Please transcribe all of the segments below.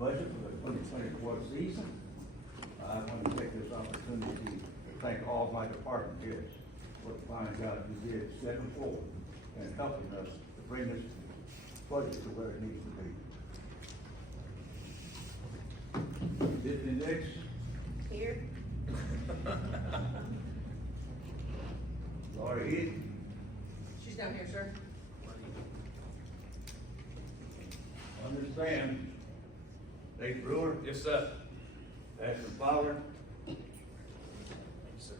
Budget for the 2024 season. I want to take this opportunity to thank all my department heads for the fine job you did stepping forward and helping us to bring this budget to where it needs to be. Deputy Nix. Here. Laura Heath. She's down here, sir. Understand. Nate Brewer. Yes, sir. Ashton Fowler.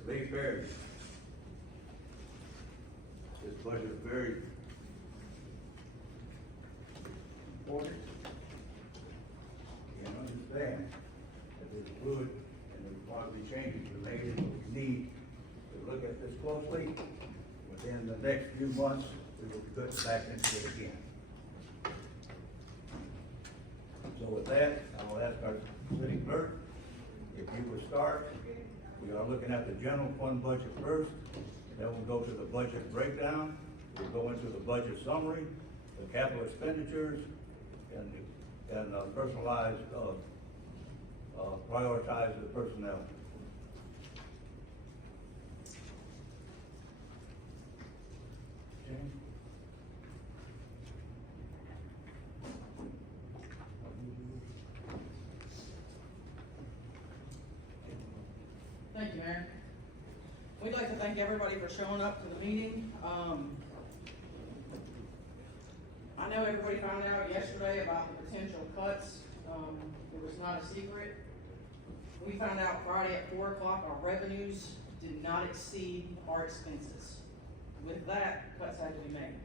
Lee Perry. This budget is very important. And understand that there's good and there's probably changes we made and we need to look at this closely. Within the next few months, we will put back into it again. So with that, I will ask our city clerk, if you would start. We are looking at the general fund budget first, then we'll go to the budget breakdown, we'll go into the budget summary, the capital expenditures, and personalize, prioritize the personnel. James? Thank you, Mayor. We'd like to thank everybody for showing up to the meeting. I know everybody found out yesterday about the potential cuts. It was not a secret. We found out Friday at 4 o'clock our revenues did not exceed our expenses. With that, cuts had to be made.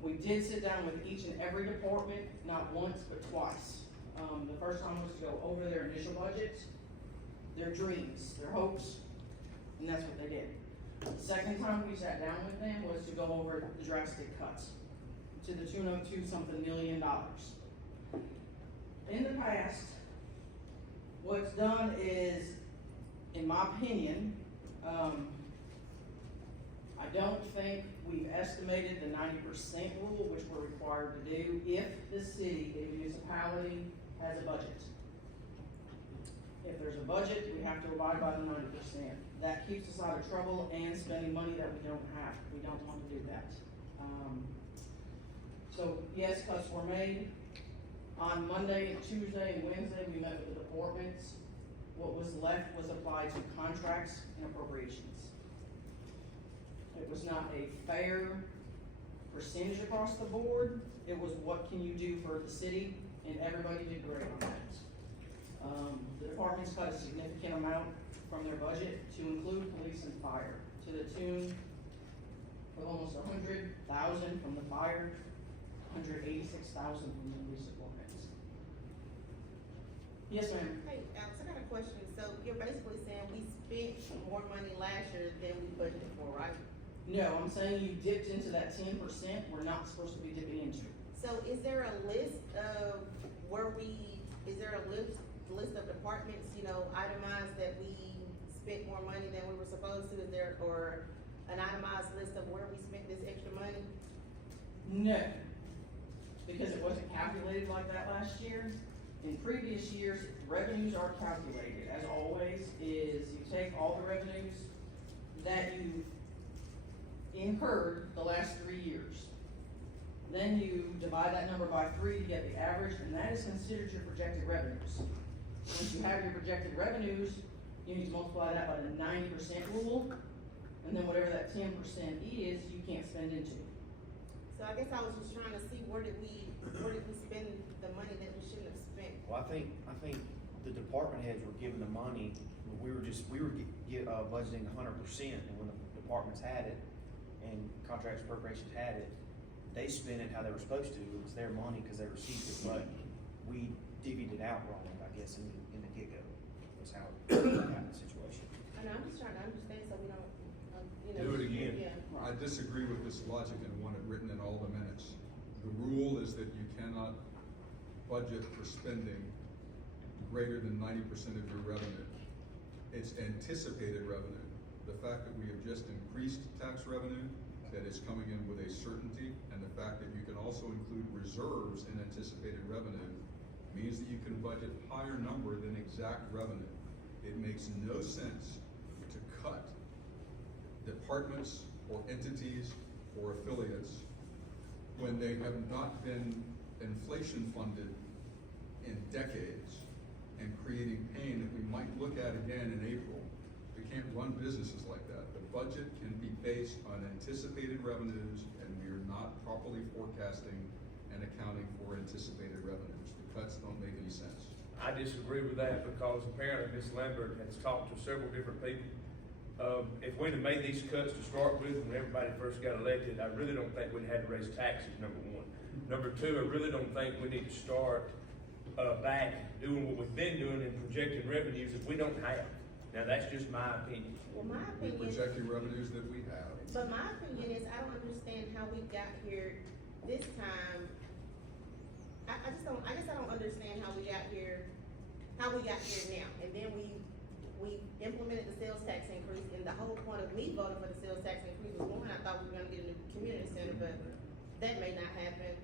We did sit down with each and every department, not once, but twice. The first time was to go over their initial budgets, their dreams, their hopes, and that's what they did. The second time we sat down with them was to go over the drastic cuts to the tune of $2-something million. In the past, what's done is, in my opinion, I don't think we've estimated the 90% rule, which we're required to do if the city, the municipality, has a budget. If there's a budget, we have to abide by the 90%. That keeps us out of trouble and spending money that we don't have. We don't want to do that. So yes, cuts were made. On Monday, Tuesday, and Wednesday, we met with the departments. What was left was applied to contracts and appropriations. It was not a fair percentage across the board. It was what can you do for the city, and everybody did great on that. The departments cut a significant amount from their budget to include police and fire, to the tune of almost $100,000 from the fire, $186,000 from the police departments. Yes, ma'am. Hey, Alex, I got a question. So you're basically saying we spent more money last year than we budgeted for, right? No, I'm saying you dipped into that 10% we're not supposed to be dipping into. So is there a list of is there a list of departments, itemized that we spent more money than we were supposed to? Is there, or an itemized list of where we spent this extra money? No, because it wasn't calculated like that last year. In previous years, revenues are calculated, as always, is you take all the revenues that you incurred the last 3 years. Then you divide that number by 3 to get the average, and that is considered your projected revenues. Once you have your projected revenues, you need to multiply that by the 90% rule, and then whatever that 10% is, you can't spend into. So I guess I was just trying to see where did we spend the money that we shouldn't have spent? Well, I think the department heads were given the money, we were budgeting 100%, and when the departments had it, and contracts appropriations had it, they spent it how they were supposed to. It was their money because they received it, but we divvied it out wrong, I guess, in the get-go. That's how it happened, the situation. I know, I'm just trying to understand so we don't, Do it again. Yeah. I disagree with this logic and want it written in all the minutes. The rule is that you cannot budget for spending greater than 90% of your revenue. It's anticipated revenue. The fact that we have just increased tax revenue, that is coming in with a certainty, and the fact that you can also include reserves in anticipated revenue means that you can budget higher number than exact revenue. It makes no sense to cut departments or entities or affiliates when they have not been inflation funded in decades and creating pain that we might look at again in April. We can't run businesses like that. The budget can be based on anticipated revenues, and we are not properly forecasting and accounting for anticipated revenues. The cuts don't make any sense. I disagree with that because apparently Ms. Lambert has talked to several different people. If we'd have made these cuts to start with when everybody first got elected, I really don't think we'd had to raise taxes, number one. Number two, I really don't think we need to start back doing what we've been doing in projecting revenues that we don't have. Now, that's just my opinion. Well, my We opinion, project the revenues that we have. but my opinion is, I don't understand how we got here this time. I just don't, I guess I don't understand how we got here now. And then we implemented the sales tax increase, and the whole point of me voting for the sales tax increase was, one, I thought we were gonna get a new community center, but that may not happen.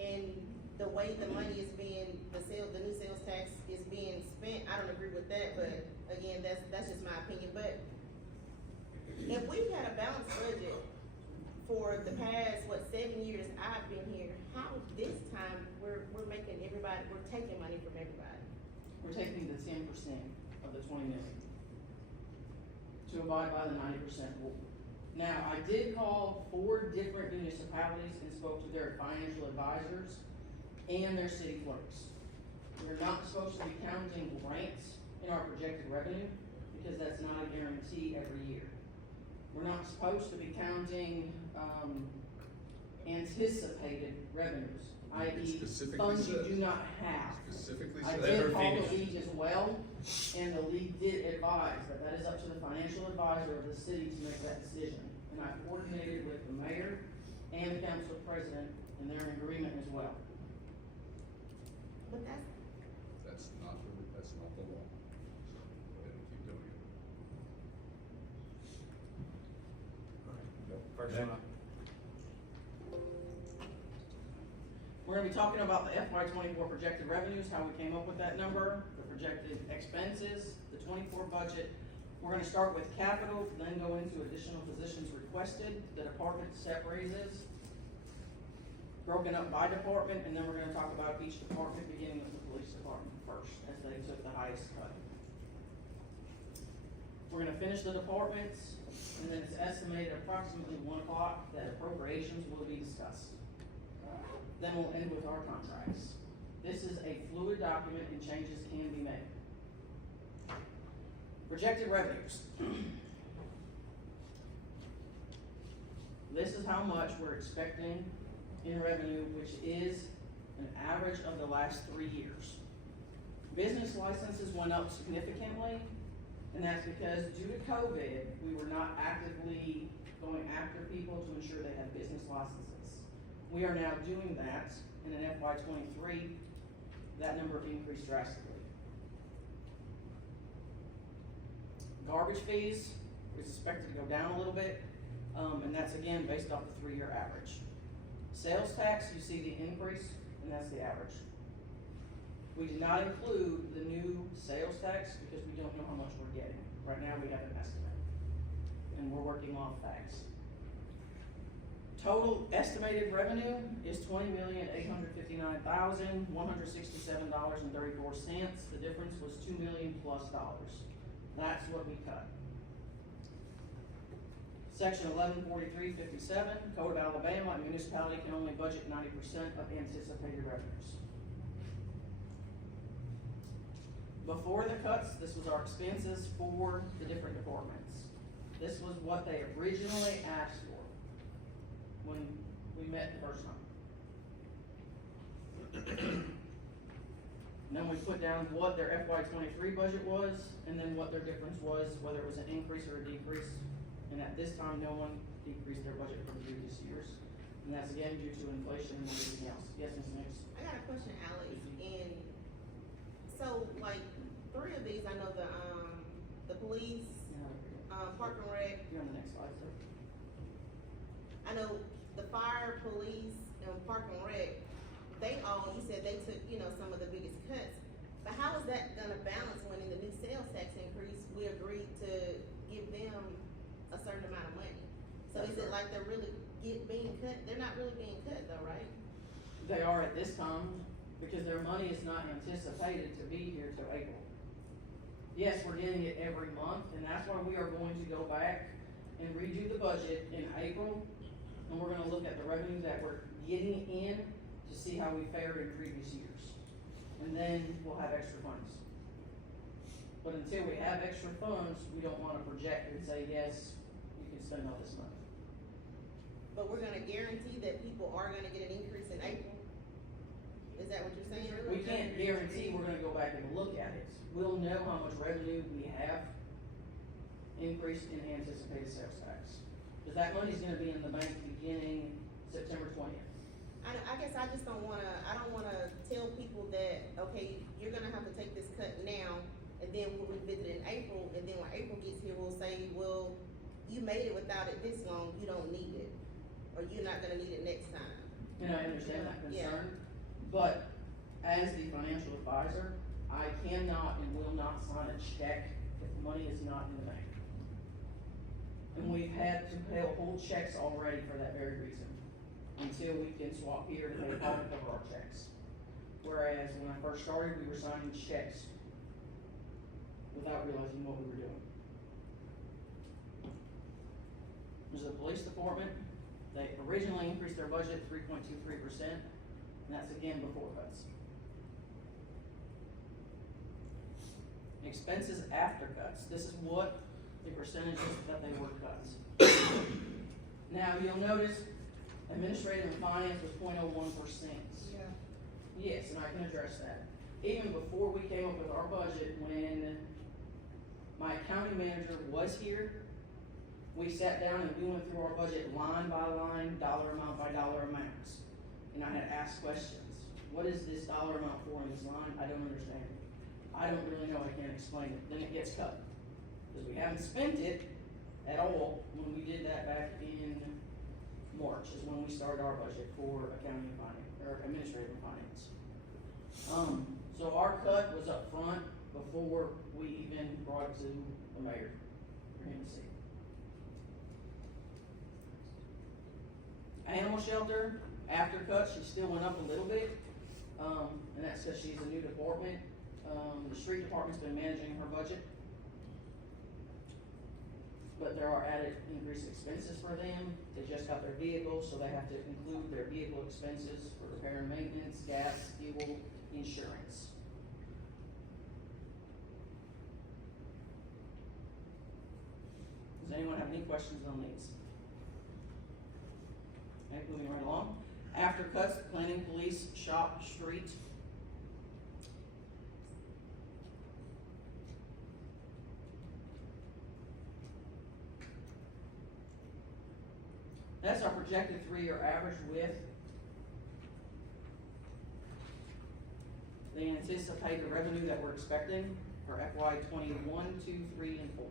And the way the money is being, the new sales tax is being spent, I don't agree with that, but again, that's just my opinion. But if we've had a balanced budget for the past, 7 years I've been here, how this time we're making everybody, we're taking money from everybody? We're taking the 10% of the 20 million to abide by the 90% rule. Now, I did call 4 different municipalities and spoke to their financial advisors and their city clerks. We're not supposed to be counting grants in our projected revenue because that's not a guarantee every year. We're not supposed to be counting, anticipated revenues, i.e. Specifically funds you says. do not have. Specifically I says. Let did her call the finish. league as well, and the league did advise that that is up to the financial advisor of the city to make that decision. And I coordinated with the mayor and the council president, and they're in agreement as well. But that's, That's not the law. So, go ahead and keep doing it. First Next. one. We're gonna be talking about the FY '24 projected revenues, how we came up with that number, the projected expenses, the '24 budget. We're gonna start with capital, then go into additional positions requested, the department step raises, broken up by department, and then we're gonna talk about each department, beginning with the police department first, as they took the highest cut. We're gonna finish the departments, and then it's estimated approximately 1 o'clock that appropriations will be discussed. Then we'll end with our contracts. This is a fluid document and changes can be made. Projected revenues. This is how much we're expecting in revenue, which is an average of the last 3 years. Business licenses went up significantly, and that's because due to COVID, we were not actively going after people to ensure they had business licenses. We are now doing that, and in FY '23, that number increased drastically. Garbage fees is expected to go down a little bit, and that's again based off the 3-year average. Sales tax, you see the increase, and that's the average. We did not include the new sales tax because we don't know how much we're getting. Right now, we have an estimate, and we're working off facts. Total estimated revenue is $20,859,167.34. The difference was $2 million plus. That's what we cut. Section 114357, Code of Alabama, a municipality can only budget 90% of anticipated revenues. Before the cuts, this was our expenses for the different departments. This was what they originally asked for when we met the first time. Then we put down what their FY '23 budget was, and then what their difference was, whether it was an increase or a decrease. And at this time, no one decreased their budget from previous years. And that's again due to inflation and everything else. Yes, Ms. Nix? I got a question, Alex, and so, like, 3 of these, I know the police, Park and Rec, You're on the next slide, sir. I know the fire, police, and Park and Rec, you said they took, you know, some of the biggest cuts. But how is that gonna balance when in the new sales tax increase, we agreed to give them a certain amount of money? So is it like they're really being cut? They're not really being cut though, right? They are at this time, because their money is not anticipated to be here till April. Yes, we're getting it every month, and that's why we are going to go back and redo the budget in April. And we're gonna look at the revenue that we're getting in to see how we fared in previous years. And then we'll have extra funds. But until we have extra funds, we don't wanna project and say, yes, you can spend all this money. But we're gonna guarantee that people are gonna get an increase in April? Is that what you're saying? We can't guarantee we're gonna go back and look at it. We'll know how much revenue we have increased in anticipated sales tax. Cause that money's gonna be in the bank beginning September 20th. I guess I just don't wanna tell people that, okay, you're gonna have to take this cut now, and then we'll revisit it in April, and then when April gets here, we'll say, well, you made it without it this long, you don't need it, or you're not gonna need it next time. And I understand that Yeah. concern, but as the financial advisor, I cannot and will not sign a check if the money is not in the bank. And we've had to hold checks already for that very reason, until we can swap here to pay part of our checks. Whereas when I first started, we were signing checks without realizing what we were doing. There's the police department. They originally increased their budget 3.23%, and that's again before cuts. Expenses after cuts, this is what the percentages that they were cuts. Now, you'll notice administrative and finance was 0.01%. Yeah. Yes, and I can address that. Even before we came up with our budget, when my accounting manager was here, we sat down and we went through our budget line by line, dollar amount by dollar amounts. And I had asked questions. What is this dollar amount for in this line? I don't understand it. I don't really know, I can't explain it. Then it gets cut. Because we haven't spent it at all when we did that back in March is when we started our budget for accounting and finance, or administrative and finance. So our cut was up front before we even brought it to the mayor for him to see. Animal shelter, after cut, she still went up a little bit, and that's because she's a new department. The street department's been managing her budget. But there are added increased expenses for them. They just got their vehicles, so they have to include their vehicle expenses for repair and maintenance, gas, fuel, insurance. Does anyone have any questions on these? Okay, moving right along. After cuts, planning, police, shop, street. That's our projected 3-year average with the anticipated revenue that we're expecting for FY 21, 2, 3, and 4.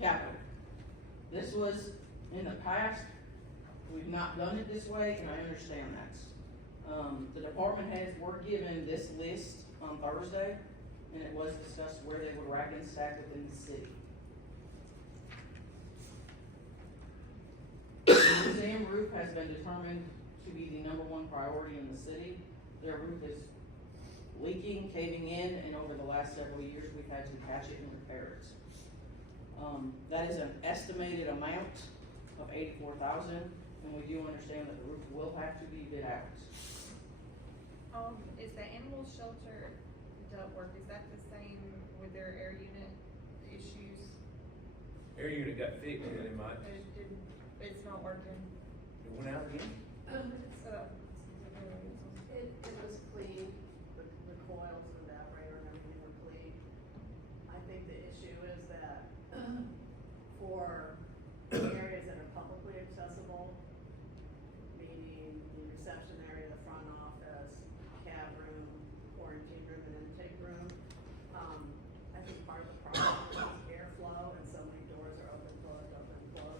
Capital. This was in the past, we've not done it this way, and I understand that. The department heads were given this list on Thursday, and it was discussed where they would rack and stack within the city. The museum roof has been determined to be the #1 priority in the city. Their roof is leaking, caving in, and over the last several years, we've had to patch it and repair it. That is an estimated amount of $84,000, and we do understand that the roof will have to be bid out. Is the animal shelter ductwork, is that the same with their air unit issues? Air unit got fixed, and it might, It's not working. it went out again. It was clean, the coils and the evaporator and everything were clean. I think the issue is that for areas that are publicly accessible, meaning the reception area, the front office, cab room, quarantine room, and intake room, I think part of the problem is airflow, and so many doors are open, closed,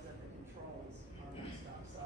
that the controls are messed up. So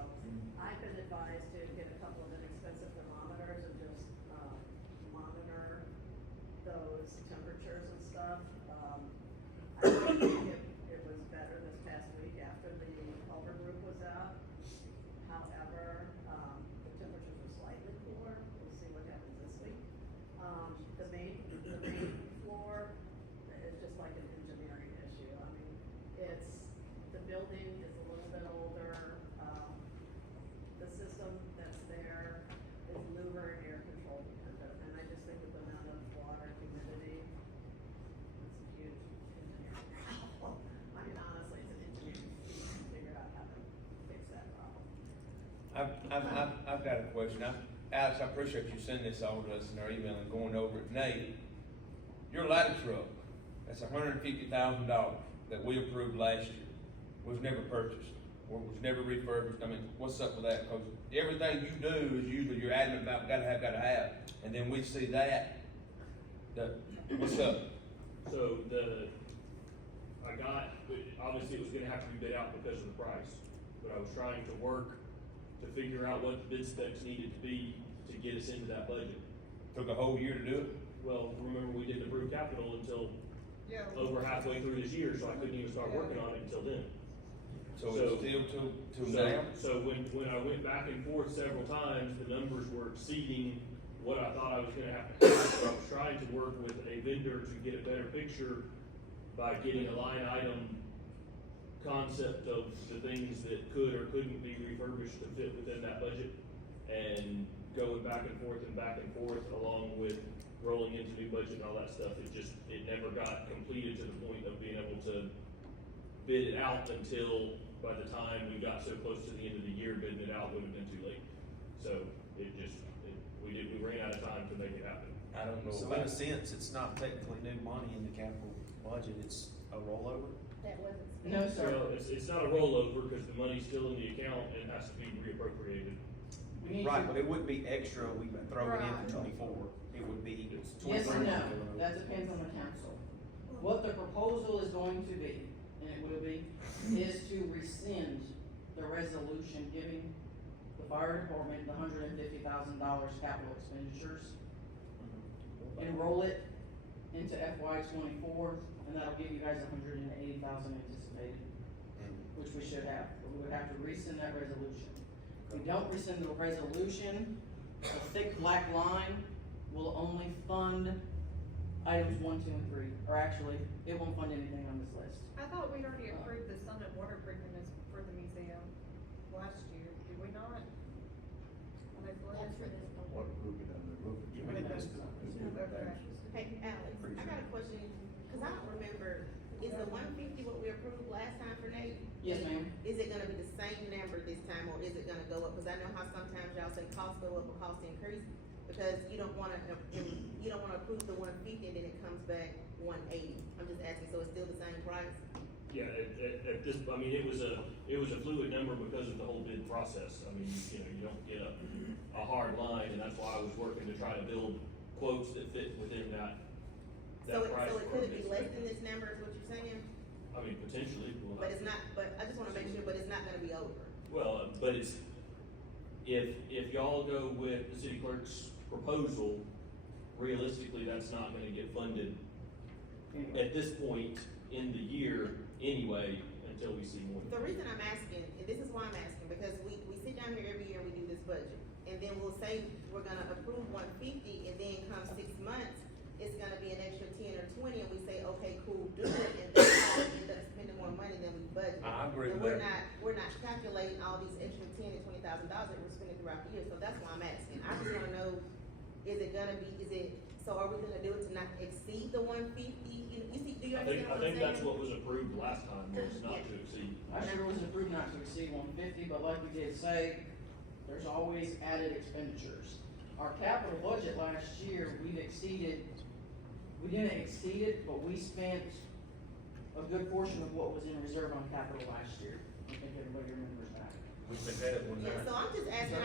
I've got a question. Alex, I appreciate you sending this all to us in our email and going over it. Nate, your ladder truck, that's $150,000 that we approved last year, was never purchased, or was never refurbished. I mean, what's up with that? Cause everything you do is usually you're adamant about gotta have, and then we see that, what's up? So obviously it was gonna have to be bid out because of the price, but I was trying to work to figure out what the bid specs needed to be to get us into that budget. Took a whole year to do it? Well, remember, we didn't approve capital until Yeah. over halfway through this year, so I couldn't even start working on it until then. So it's still till now? So when I went back and forth several times, the numbers were exceeding what I thought I was gonna have to have, so I was trying to work with a vendor to get a better picture by getting a line item concept of the things that could or couldn't be refurbished to fit within that budget, and going back and forth along with rolling into new budget and all that stuff. It never got completed to the point of being able to bid it out until by the time we got so close to the end of the year, bidding it out would have been too late. So we ran out of time to make it happen. I don't know. So in a sense, it's not technically new money in the capital budget, it's a rollover? That wasn't. No, sir. So it's not a rollover because the money's still in the account and has to be reappropriated. We need Right, to- but it wouldn't be extra, we throw it in Right. for 24, it would be Yes 23. and no, that depends on the council. What the proposal is going to be, and it will be, is to rescind the resolution giving the fire department the $150,000 capital expenditures. Enroll it into FY '24, and that'll give you guys $180,000 anticipated, which we should have, but we would have to rescind that resolution. If we don't rescind the resolution, the thick black line will only fund items 1, 2, and 3, or actually, it won't fund anything on this list. I thought we'd already approved the sun and waterproofing for the museum last year, did we not? Are they flooded? That's for this one. Waterproofing and the roof. Yeah, we did this. Okay. Hey, Alex, I got a question, cause I don't remember, is the 150 what we approved last time for Nate? Yes, ma'am. Is it gonna be the same number this time, or is it gonna go up? Cause I know how sometimes y'all say costs go up or costs increase, because you don't wanna approve the 150 and then it comes back 180. I'm just asking, so it's still the same price? Yeah, at this, I mean, it was a fluid number because of the whole bid process. I mean, you don't get a hard line, and that's why I was working to try to build quotes that fit within that price. So it could be less than this number, is what you're saying? I mean, potentially, we'll But have it's not, but I just wanna make sure, but it's not gonna be over. Well, but it's, if y'all go with the city clerk's proposal, realistically, that's not gonna get funded at this point in the year anyway, until we see more. The reason I'm asking, and this is why I'm asking, because we sit down here every year, we do this budget, and then we'll say we're gonna approve 150, and then come 6 months, it's gonna be an extra 10 or 20, and we say, okay, cool, do it, and then we end up spending more money than we budgeted. I agree And with we're that. not calculating all these extra $10,000 and $20,000 that we're spending throughout the year, so that's why I'm asking. I just wanna know, so are we gonna do it to not exceed the 150? Do you I understand what I'm think saying? that's what was approved last time, was not to exceed. I never was approved not to exceed 150, but like we did say, there's always added expenditures. Our capital budget last year, we didn't exceed it, but we spent a good portion of what was in reserve on capital last year. I think everybody remembers that. We spent that at one Yeah, time. so I'm just asking,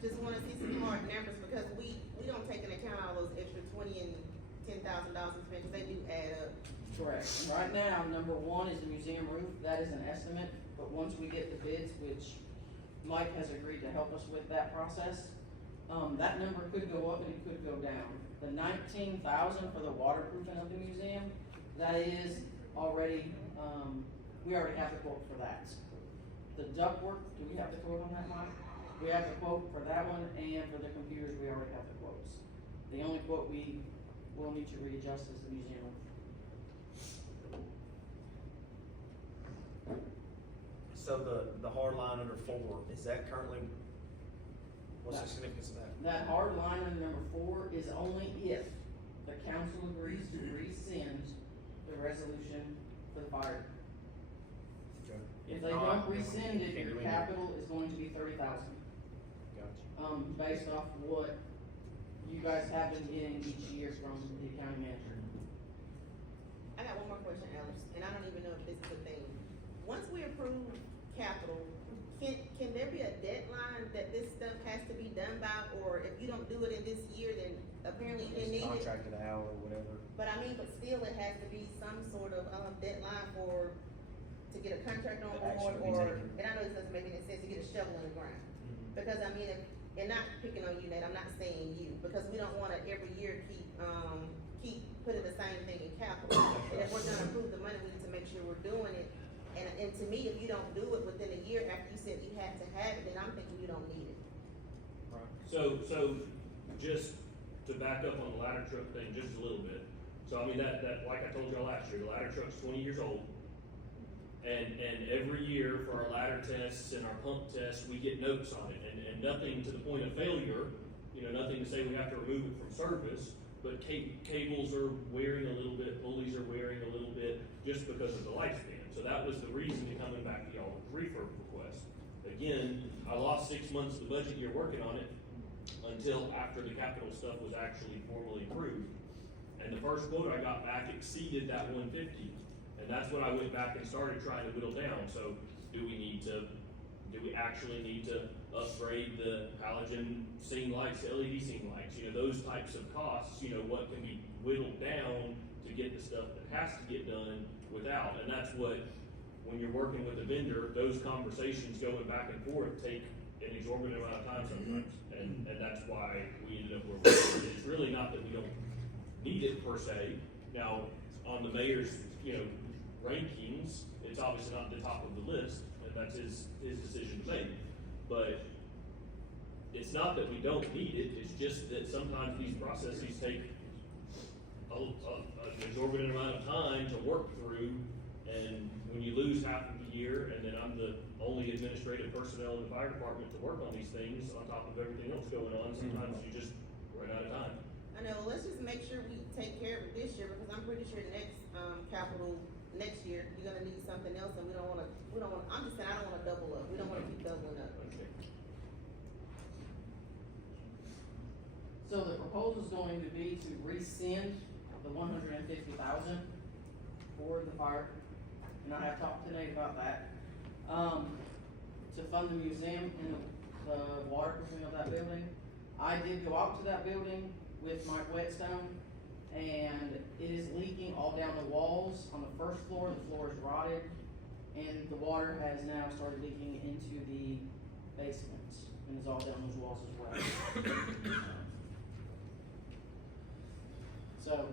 just wanna see some hard numbers, because we don't take into account all those extra $20,000 and $10,000 in spend, 'cause they do add up. Correct. And right now, number 1 is the museum roof. That is an estimate, but once we get the bids, which Mike has agreed to help us with that process, that number could go up and it could go down. The 19,000 for the waterproofing of the museum, that is already, we already have the quote for that. The ductwork, do we have the quote on that, Mike? We have the quote for that one, and for the computers, we already have the quotes. The only quote we will need to readjust is the museum roof. So the hard line under 4, is that currently, what's the significance of that? That hard line on number 4 is only if the council agrees to rescind the resolution for the fire. If they don't rescind it, your capital is going to be $30,000. based off what you guys have been getting each year from the county manager. I got one more question, Alex, and I don't even know if this is a thing. Once we approve capital, can there be a deadline that this stuff has to be done by, or if you don't do it in this year, then apparently you didn't need it? Contracted hour or whatever. But I mean, but still, it has to be some sort of, deadline to get a contract on The board, action to be or, taken. and I know this doesn't make any sense, to get a shovel in the ground. Because I mean, and not picking on you, Nate, I'm not saying you, because we don't wanna every year keep putting the same thing in capital. And if we're gonna approve the money, we need to make sure we're doing it. And to me, if you don't do it within a year after you said you had to have it, then I'm thinking you don't need it. So just to back up on the ladder truck thing just a little bit. So I mean, that, like I told y'all last year, the ladder truck's 20 years old. And every year for our ladder tests and our pump tests, we get notes on it, and nothing to the point of failure, nothing to say we have to remove it from service, but cables are wearing a little bit, pulleys are wearing a little bit, just because of the lifespan. So that was the reason to coming back to y'all with the refurb request. Again, I lost 6 months of the budget year working on it, until after the capital stuff was actually formally approved. And the first quote I got back exceeded that 150. And that's when I went back and started trying to whittle down. So do we actually need to upgrade the halogen scene lights, LED scene lights, those types of costs, what can be whittled down to get the stuff that has to get done without. And that's what, when you're working with a vendor, those conversations going back and forth take an exorbitant amount of time sometimes. And that's why we ended up where we are. It's really not that we don't need it per se. Now, on the mayor's, rankings, it's obviously not the top of the list, and that's his decision to make. But it's not that we don't need it, it's just that sometimes these processes take an exorbitant amount of time to work through, and when you lose half of the year, and then I'm the only administrative personnel in the fire department to work on these things, on top of everything else going on, sometimes you just run out of time. I know, let's just make sure we take care of it this year, because I'm pretty sure next, capital, next year, you're gonna need something else, and we don't wanna, I'm just saying, I don't wanna double up, we don't wanna keep doubling up. Okay. So the proposal's going to be to rescind the $150,000 for the fire, and I have talked to Nate about that. To fund the museum and the waterproofing of that building. I did go out to that building with Mike Whetstone, and it is leaking all down the walls. On the first floor, the floor is rotted, and the water has now started leaking into the basement, and is all down those walls as well. So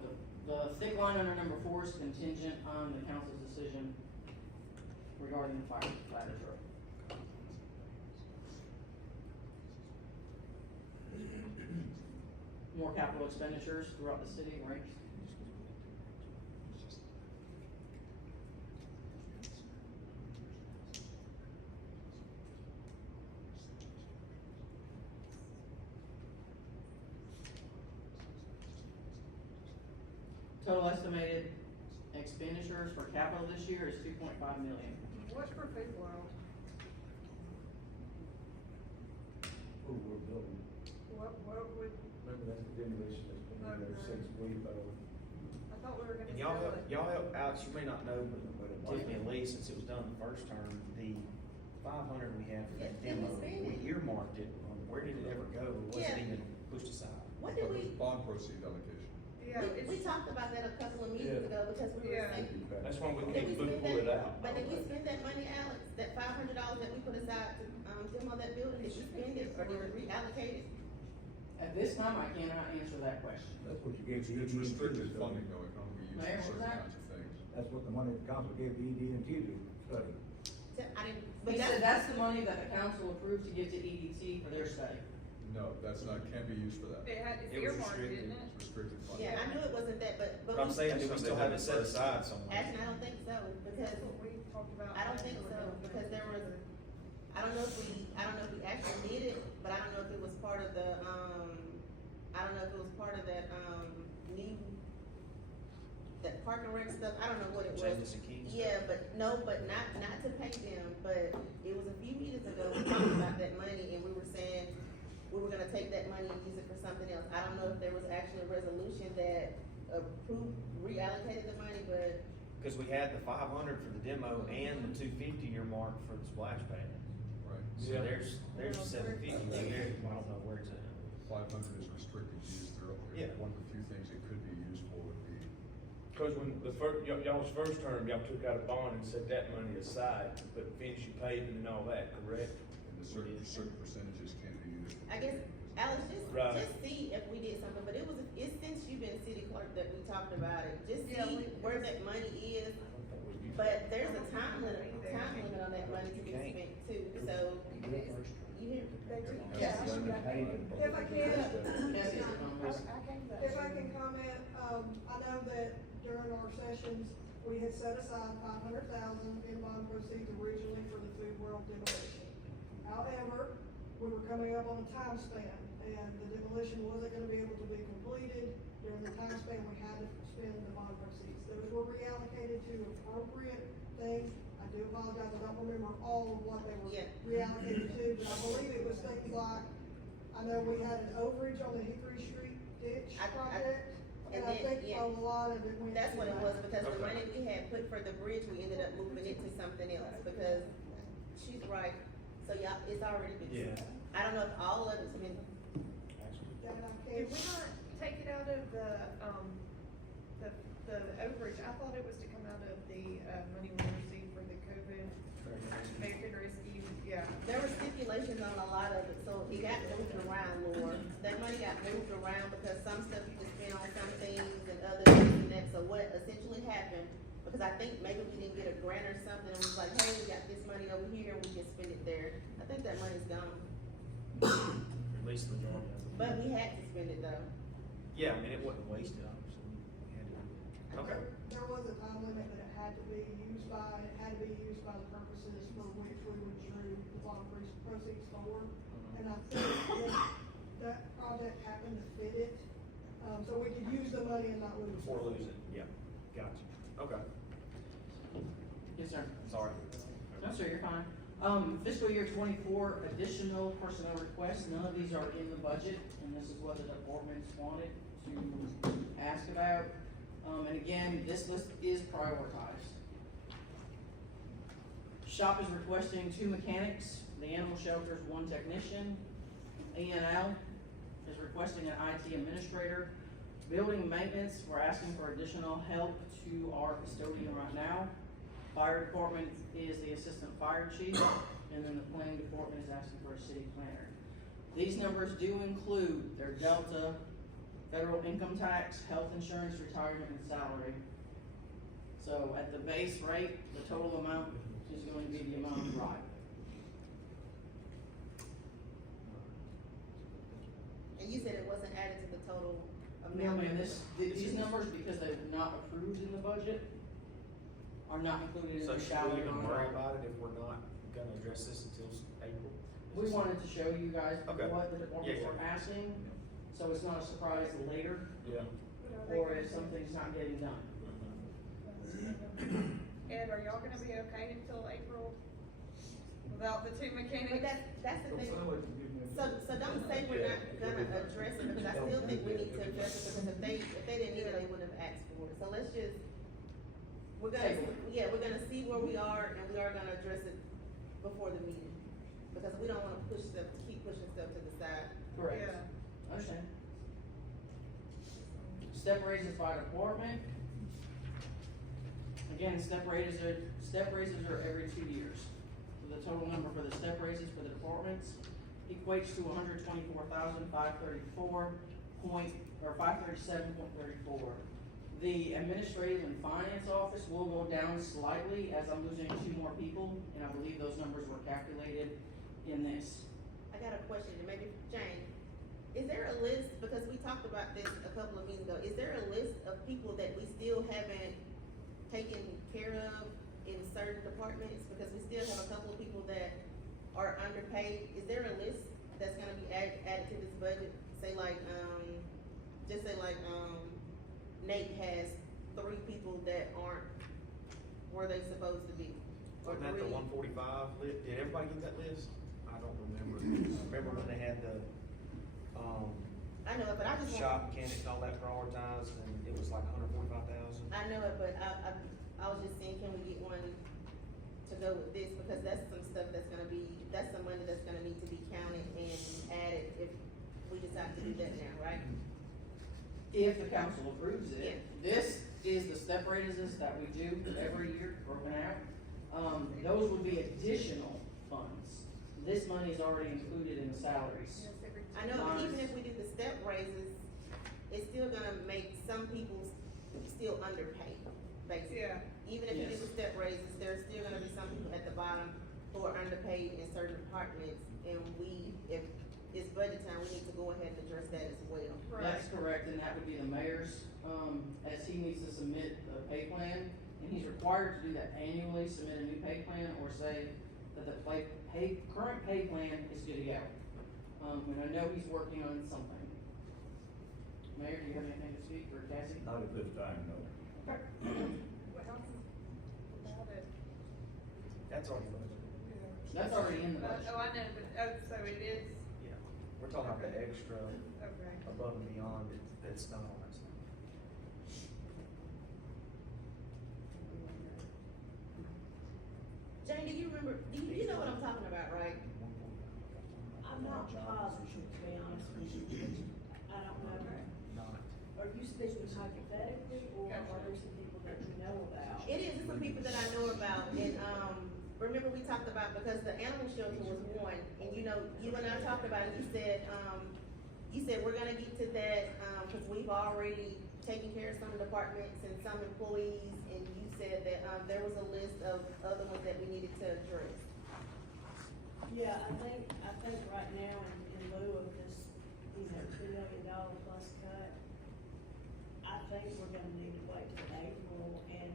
the thick line under number 4 is contingent on the council's decision regarding the fire ladder truck. More capital expenditures throughout the city, right? Total estimated expenditures for capital this year is $2.5 million. What's for Food World? Who we're building. What would, Remember, that's the demolition that's been in there since we, I thought we were gonna. And y'all sell help, it. Alex, you may not know, but Tiffany and Lee, since it was done the first term, the 500 we had for that Did we demo, spend we it? earmarked it. Where did it ever go? It wasn't Yeah. even pushed aside. What did That was we, bond proceed allocation. Yeah, we talked about that a couple of meetings ago, because we were Yeah. saying, That's when we did we can spend pull it that, out. but did we spend that money, Alex, that $500 that we put aside to, demo that building, did we spend it, or did we reallocate it? At this time, I cannot answer that question. That's what you gave to It's ED&T. restricted funding though, it can only be used Mayor, for what's certain that? kinds of things. That's what the money the council gave to ED&T to study. I didn't, He but said that's, that's the money that the council approved to give to EDT for their study. No, that's not, can't be used for that. It's It was earmarked, restricted. didn't it? It's restricted funding. yeah, I knew it wasn't that, but But I'm we, saying, do we still have it set aside somewhere? actually, I don't think so, because That's what we talked about. I don't think so, because there was, I don't know if we actually did it, but I don't know if it was part of the, I don't know if it was part of that, new, that park and rec stuff, I don't know what it was. Changes in keys? Yeah, but no, but not to pay them, but it was a few meetings ago, we talked about that money, and we were saying, we were gonna take that money and use it for something else. I don't know if there was actually a resolution that approved, reallocated the money, but Cause we had the 500 for the demo and the 250 earmarked for the splash pad. Right. So Yeah. there's 750 right there, I don't know where it's at. 500 is restricted use, Yeah. one of the few things it could be used for would be, Cause when the y'all's first term, y'all took out a bond and set that money aside, but finish your paving and all that, correct? and the certain percentages can be used. For I guess, Alex, Right. just see if we did something, but it's since you've been city clerk that we talked about it, just Yeah, see where that money is. But there's a time limit on that money to be spent too, so, you hear? Yes. If I can, Yes, yes, comments. if I can comment, I know that during our sessions, we had set aside 500,000 in bond proceeds originally for the Food World demolition. However, we were coming up on a time span, and the demolition wasn't gonna be able to be completed during the time span we had to spend the bond proceeds. Those were reallocated to appropriate things. I do apologize, I don't remember all of what they were Yeah. reallocated to, but I believe it was things like, I know we had an overage on the Hickory Street ditch I- project, and and I then, think yeah. a lot of it went to that. That's what it was, because the Okay. money we had put for the bridge, we ended up moving it to something else, because she's right. So y'all, it's already been. Yeah. I don't know if all of it's been, That I Did can't. we not take it out of the overage? I thought it was to come out of the, money we received for the COVID, American Rescue, yeah. there were stipulations on a lot of it, so it got moved around more. That money got moved around because some stuff you can spend on some things and other things and that, so what essentially happened, because I think maybe we didn't get a grant or something, and it was like, hey, we got this money over here, we can spend it there. I think that money's gone, At least the majority of it. but we had to spend it though. Yeah, I mean, it wasn't wasted, obviously. We had to do it. Okay. There was a time limit that it had to be used by, and it had to be used by the purposes for which we withdrew the bond proceeds for. And I think that project happened to fit it, so we could use the money and not lose it. Before losing, yeah, gotcha. Okay, Yes, sir. sorry. No, sir, you're fine. Fiscal year '24, additional personnel requests, none of these are in the budget, and this is what the departments wanted to ask about. And again, this list is prioritized. Shop is requesting 2 mechanics, the animal shelter is 1 technician. E&L is requesting an IT administrator. Building maintenance, we're asking for additional help to our custodian right now. Fire department is the assistant fire chief, and then the planning department is asking for a city planner. These numbers do include their Delta, federal income tax, health insurance, retirement, and salary. So at the base rate, the total amount is going to be the amount you write. And you said it wasn't added to the total No, amount? man, these numbers, because they're not approved in the budget, are not included in So the should salary. we even line. worry about it if we're not gonna address this until April? We wanted to show you guys Okay. what the departments Yeah, are yeah. asking, so it's not a surprise later, Yeah. or if something's not getting done. Ed, are y'all gonna be okay until April without the 2 But mechanics? that's the thing, so don't say we're not gonna address it, because I still think we need to address it, because if they didn't need it, they wouldn't have asked for it, so let's just, we're gonna, Table we're gonna see where we are, and we are gonna address it before the meeting, because we don't wanna keep pushing stuff to the side. Correct. Yeah. Understand. Step raises by department. Again, step raises are every 2 years. So the total number for the step raises for the departments equates to 537.34. The administrative and finance office will go down slightly as I'm losing 2 more people, and I believe those numbers were calculated in this. I got a question, and maybe Jane, is there a list, because we talked about this a couple of meetings ago, is there a list of people that we still haven't taken care of in certain departments? Because we still have a couple of people that are underpaid. Is there a list that's gonna be added to this budget? Say like, just say like, Nate has 3 people that aren't where they supposed to be. Or Wasn't that the 3. 145 list? Did everybody get that list? I don't remember. Remember when they had the I know it, but I just want. shop mechanic and all that prioritized, and it was like $145,000. I know it, but I was just saying, can we get one to go with this, because that's some stuff that's some money that's gonna need to be counted and added if we decide to do that now, right? If the council approves Yeah. it, this is the step raises that we do every year, broken out. Those would be additional funds. This money is already included in the salaries. Yes, every I know, but even if we do the step raises, it's still gonna make some people still underpaid, basically. Yeah. Even if you do Yes. the step raises, there's still gonna be some people at the bottom who are underpaid in certain departments, and if it's budget time, we need to go ahead and address that as well. That's correct, and that would be the mayor's, as he needs to submit a pay plan, and he's required to do that annually, submit a new pay plan, or say that the current pay plan is good to go. And I know he's working on something. Mayor, do you have anything to speak, or Cassie? Not at this time, no. Okay. What else is about it? That's already budgeted. That's already in the budget. Oh, I know, but, so it is, Yeah, we're talking about the extra okay. above and beyond that's done on that stuff. Jane, do you remember, you know what I'm talking about, right? I'm not positive, to be honest with you. I don't know. Not. Are you speaking hypothetically, or are there some people that you know about? It is, it's some people that I know about, and, remember we talked about, because the animal shelter was one, and you know, you and I talked about it, you said we're gonna get to that, cause we've already taken care of some departments and some employees, and you said that, there was a list of other ones that we needed to address. Yeah, I think right now, in lieu of this, $2 million plus cut, I think we're gonna need to wait till April, and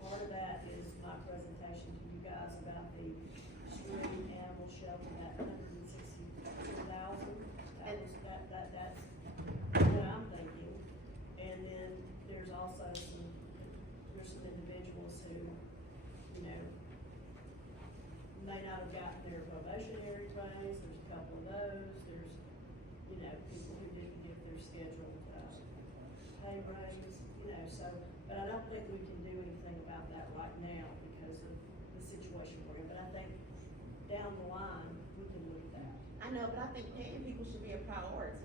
part of that is my presentation to you guys about the street animal shelter, that $164,000. That's what I'm thinking. And then there's also some individuals who, may not have gotten their probationary raise, there's a couple of those, there's, people who didn't get their scheduled, pay raise, so, but I don't think we can do anything about that right now because of the situation we're in, but I think down the line, we can look at that. I know, but I think paying people should be a priority,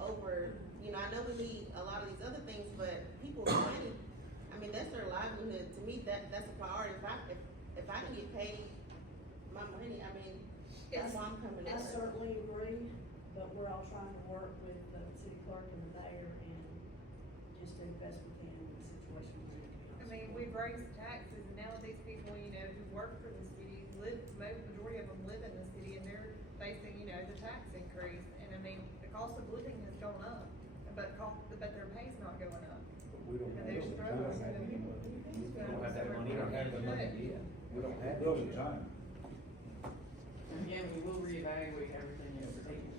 over, I know we need a lot of these other things, but people's money, I mean, that's their livelihood. To me, that's a priority. If I can get paid my money, I mean, that's why I'm coming I up. certainly agree, but we're all trying to work with the city clerk and the mayor and just do the best we can in the situation we're in. I mean, we've raised taxes, and now these people, who work for the city, majority of them live in the city, and they're facing, the tax increase, and I mean, the cost of living has gone up, but their pay's not going up. But we don't And have they're the struggling. time. We don't have that money. We don't have the money yet. We don't have Build it the yet. time. And again, we will reevaluate everything that we're taking.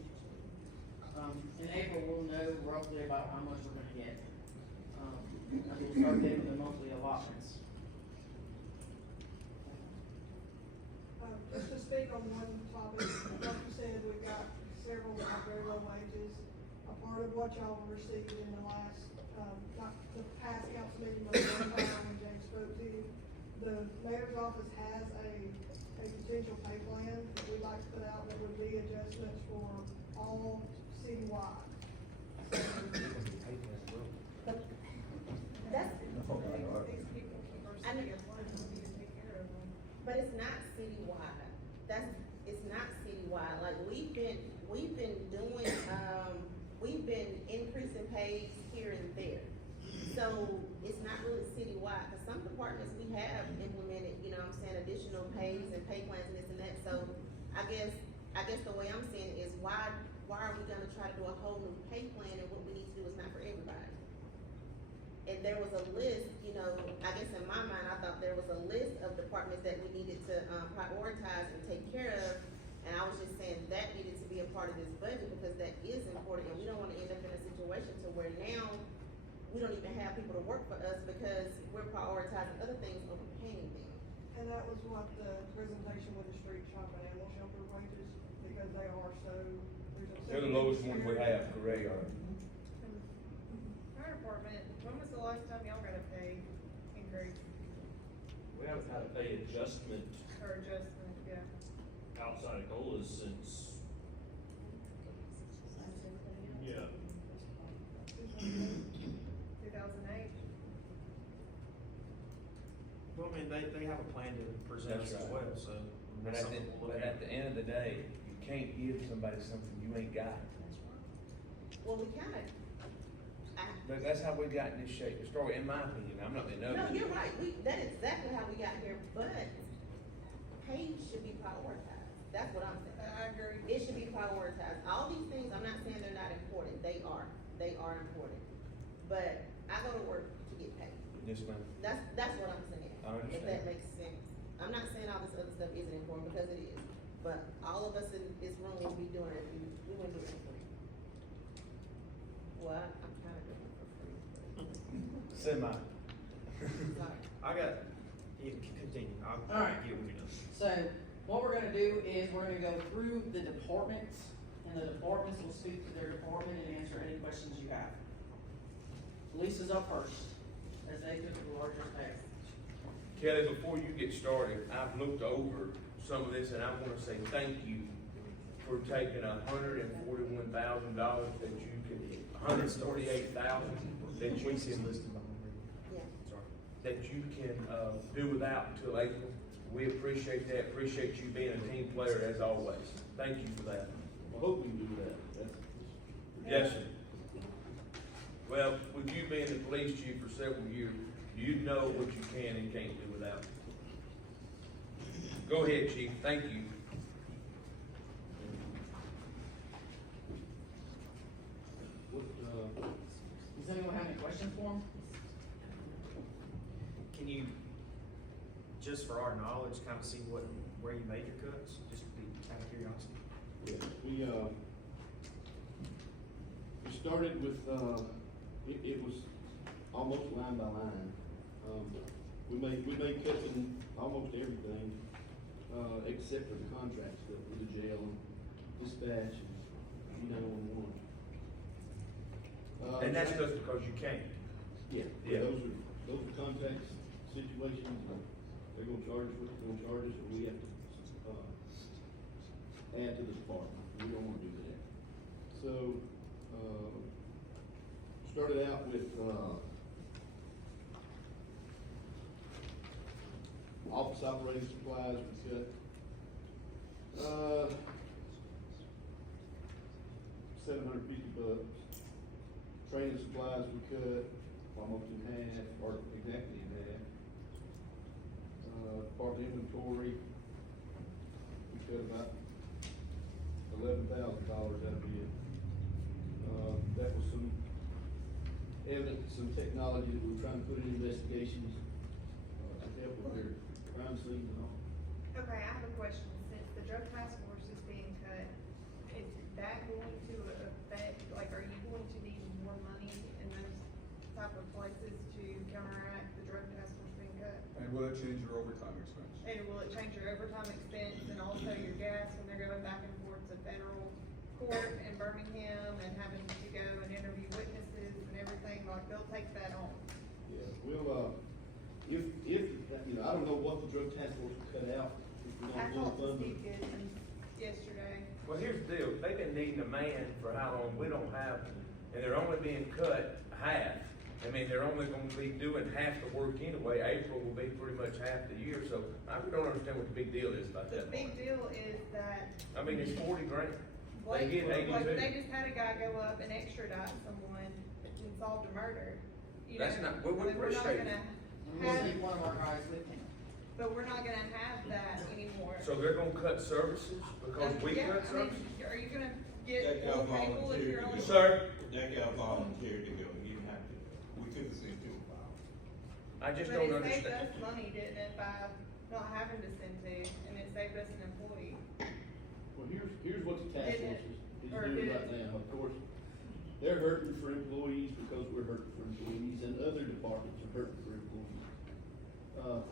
In April, we'll know roughly about how much we're gonna get. And we'll start getting the monthly allotments. Just to speak on one topic, like you said, we've got several very low wages. A part of what y'all received in the last, not the past council meeting, but the one time when James spoke to you, the mayor's office has a potential pay plan that we'd like to put out that would be adjustments for all citywide. That's, These people keep our I city mean- afloat, and we need to take care of them. but it's not citywide. It's not citywide. Like, we've been doing, we've been increasing pays here and there. So it's not really citywide, cause some departments we have implemented, additional pays and pay plans and this and that. So I guess the way I'm seeing it is why are we gonna try to do a whole new pay plan, and what we need to do is not for everybody? And there was a list, I guess in my mind, I thought there was a list of departments that we needed to, prioritize and take care of. And I was just saying that needed to be a part of this budget, because that is important, and we don't wanna end up in a situation to where now we don't even have people to work for us because we're prioritizing other things over paying them. And that was what the presentation with the street shop and animal shelter wages, because they are so They're the lowest ones we have, correct? Fire department, when was the last time y'all got a pay increase We haven't had a pay adjustment or adjustment, yeah? outside of COLAs since, yeah. 2008. Well, I mean, they have a plan to present us That's as right. well, so. But that's at the, something we'll but look at the end of the day, you can't give somebody something you ain't got. Well, we kinda, But that's how we got in this shape, the story, in my opinion, I'm not in no, others. you're right, that is exactly how we got here, but pay should be prioritized, that's what I'm saying. I agree. It should be prioritized, all these things, I'm not saying they're not important, they are important. But I go to work to get paid, Yes, ma'am. that's what I'm saying. I If understand. that makes sense. I'm not saying all this other stuff isn't important, because it is, but all of us in this room would be doing it, we wouldn't do it for free. Well, I'm kinda doing it for free, Semi. but, sorry. I got, you can continue, I'll All right. get with you. So, what we're gonna do is we're gonna go through the departments, and the departments will speak to their department and answer any questions you have. Lisa's up first, as they took the largest pay. Kelly, before you get started, I've looked over some of this and I wanna say thank you for taking $141,000 that you can, $148,000 that you can, Yeah. that you can, do without until April. We appreciate that, appreciate you being a team player as always. Thank you for that. I hope we can do that. Yes, sir. Well, with you being the police chief for several years, you know what you can and can't do without. Go ahead, chief, thank you. What, Does anyone have any questions for him? Can you, just for our knowledge, kind of see where you made your cuts, just be out of curiosity? yeah, we started with, it was almost line by line. We made cuts in almost everything, except for the contract stuff with the jail and dispatch and 911. And that's just because you can't. Yeah, Yeah. those are contract situations, and they're gonna charge us what they're gonna charge us, and we have to, add to the department, we don't wanna do that. So, started out with, office operating supplies, we cut, $750. Training supplies, we cut almost in half, or exactly in half. Department inventory, we cut about $11,000 out of it. That was some evidence, some technology that we're trying to put in investigations, to help with their crime scene and all. Okay, I have a question. Since the drug task force is being cut, is that going to affect, like, are you going to need more money in those type of places to counteract the drug task force being cut? And will it change your overtime expense? And will it change your overtime expense and also your gas when they're going back and forth to federal court in Birmingham and having to go and interview witnesses and everything, like, they'll take that on? Yeah, we'll, if, I don't know what the drug task force will cut out, if we're I gonna pull talked to fund. Steve Goodman yesterday. Well, here's the deal, they've been needing a man for how long, we don't have, and they're only being cut half. I mean, they're only gonna be doing half the work anyway, April will be pretty much half the year, so I really don't understand what the big deal is about The that. big deal is that I mean, it's 40 grand. They Blake, get 82. like, they just had a guy go up and extradite someone and solved a murder. You That's know, not- we I mean, we're not appreciate it. gonna And we'll have, keep one of our guys with him. but we're not gonna have that anymore. So they're gonna cut services because we Yeah, cut I mean, services? are you gonna That get guy more people if volunteered you're to only? go. Sir? That guy volunteered to go, he didn't have to, we could have sent him out. I just But don't it saved understand. us money, didn't it, by not having to send to, and it saved us an employee. Well, here's what the task Did it? force is Or doing did right it? now, of course. They're hurting for employees because we're hurting for employees, and other departments are hurting for employees.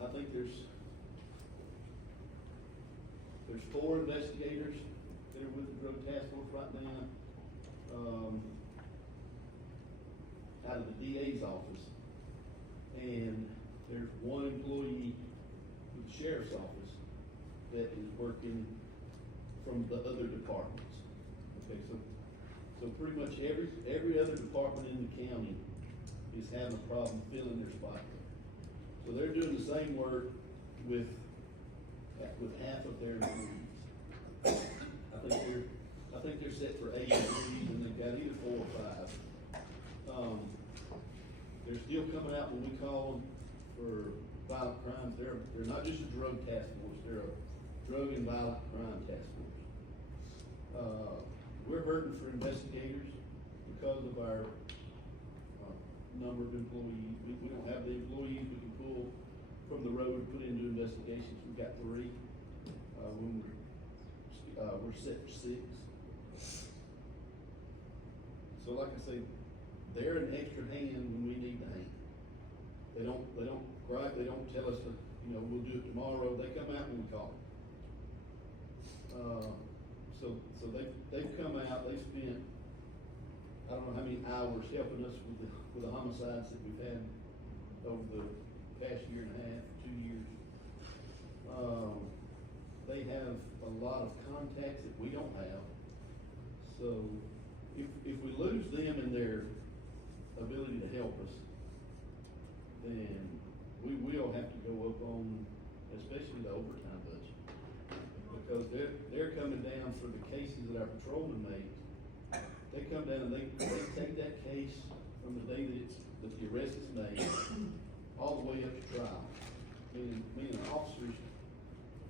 I think there's 4 investigators that are with the drug task force right now, out of the DA's office. And there's one employee with the sheriff's office that is working from the other departments. Okay, so pretty much every other department in the county is having a problem filling their spot there. So they're doing the same work with half of their employees. I think they're set for 8 employees, and they've got either 4 or 5. They're still coming out when we call them for violent crimes. They're not just a drug task force, they're a drug and violent crime task force. We're hurting for investigators because of our number of employees. We don't have the employees we can pull from the road and put into investigations. We've got 3. We're set for 6. So like I say, they're an extra hand when we need the hand. They don't gripe, they don't tell us to, we'll do it tomorrow. They come out when we call them. So they've come out, they've spent, I don't know how many hours helping us with the homicides that we've had over the past year and a half, 2 years. They have a lot of contacts that we don't have. So if we lose them in their ability to help us, then we will have to go up on, especially the overtime budget. Because they're coming down for the cases that our patrolmen make. They come down and they take that case from the day that the arrest is made, all the way up to trial. Meaning officers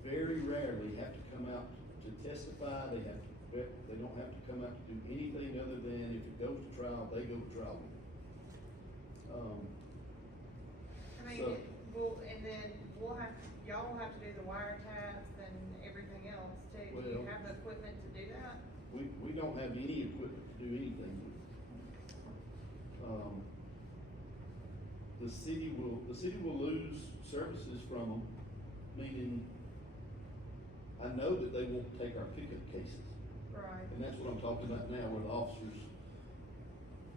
very rarely have to come out to testify. They don't have to come out to do anything other than if it goes to trial, they go to trial. And then y'all will have to do the wiretaps and everything else too. Do you have the equipment to do that? We don't have any equipment to do anything with. The city will lose services from them, meaning I know that they won't take our pickup cases. Right. And that's what I'm talking about now, where the officers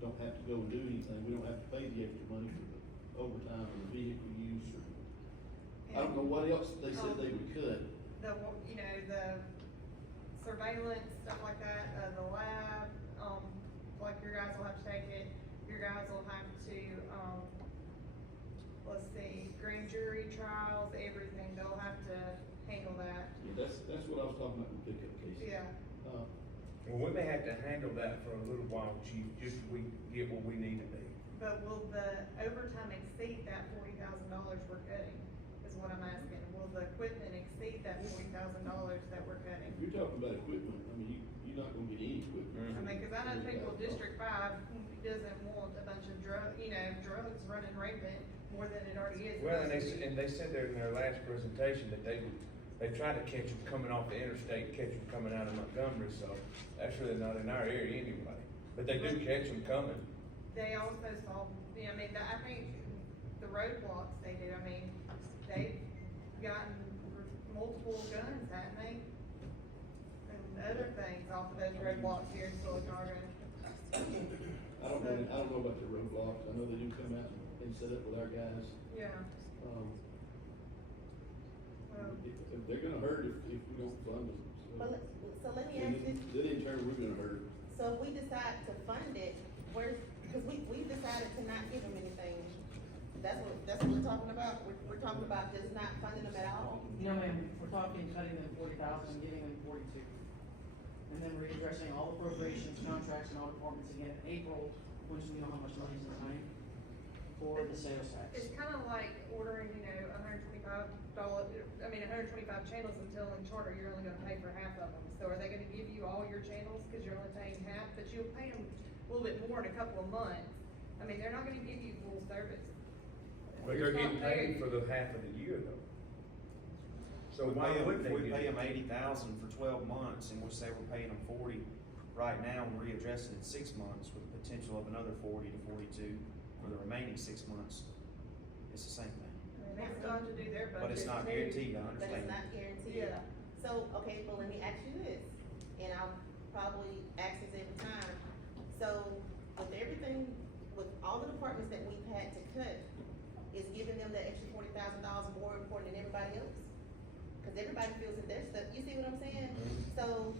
don't have to go and do anything. We don't have to pay the extra money for the overtime or the vehicle use or, I don't know what else they said they would cut. The surveillance, stuff like that, the lab, like your guys will have to take it, your guys will have to, let's see, grand jury trials, everything, they'll have to handle that. Yeah, that's what I was talking about with pickup cases. Yeah. Well, we may have to handle that for a little while, Chief, just so we get where we need to be. But will the overtime exceed that $40,000 we're cutting, is what I'm asking? Will the equipment exceed that $40,000 that we're cutting? If you're talking about equipment, you're not gonna get any equipment. Cause I know people, District 5 doesn't want a bunch of drugs running rampant more than it already is. Well, and they said there in their last presentation that they try to catch them coming off the interstate, catch them coming out of Montgomery, so that's really not in our area anyway. But they do catch them coming. They also saw, I think the roadblocks they do, they've gotten multiple guns, haven't they? And other things off of those roadblocks here in Sylacauga. I don't know about the roadblocks. I know they do come out and set up with our guys. Yeah. If they're gonna hurt if we don't fund them. So let me ask this. Then in turn, we're gonna hurt. So if we decide to fund it, because we decided to not give them anything. That's what we're talking about? We're talking about just not funding them at all? No, ma'am, we're talking cutting them 40,000, giving them 42. And then we're addressing all appropriations, contracts, and all departments again in April, once we know how much money's in the bank for the sales tax. It's kind of like ordering, $125 channels until in charter, you're only gonna pay for half of them. So are they gonna give you all your channels, cause you're only paying half, but you'll pay them a little bit more in a couple of months? They're not gonna give you full service. But they're getting paid for the half of the year though. So why wouldn't they We get pay it? them 80,000 for 12 months, and we say we're paying them 40 right now, and we're readdressing it 6 months with the potential of another 40 to 42 for the remaining 6 months. It's the same thing. They still have to do their budget. But it's not too. guaranteed, I But understand. it's not guaranteed. Yeah. So, okay, but let me ask you this. and I'll probably ask this every time. So, with everything, with all the departments that we've had to cut, is giving them that extra $40,000 more important than everybody else? Cause everybody feels that their stuff, you see what I'm saying? So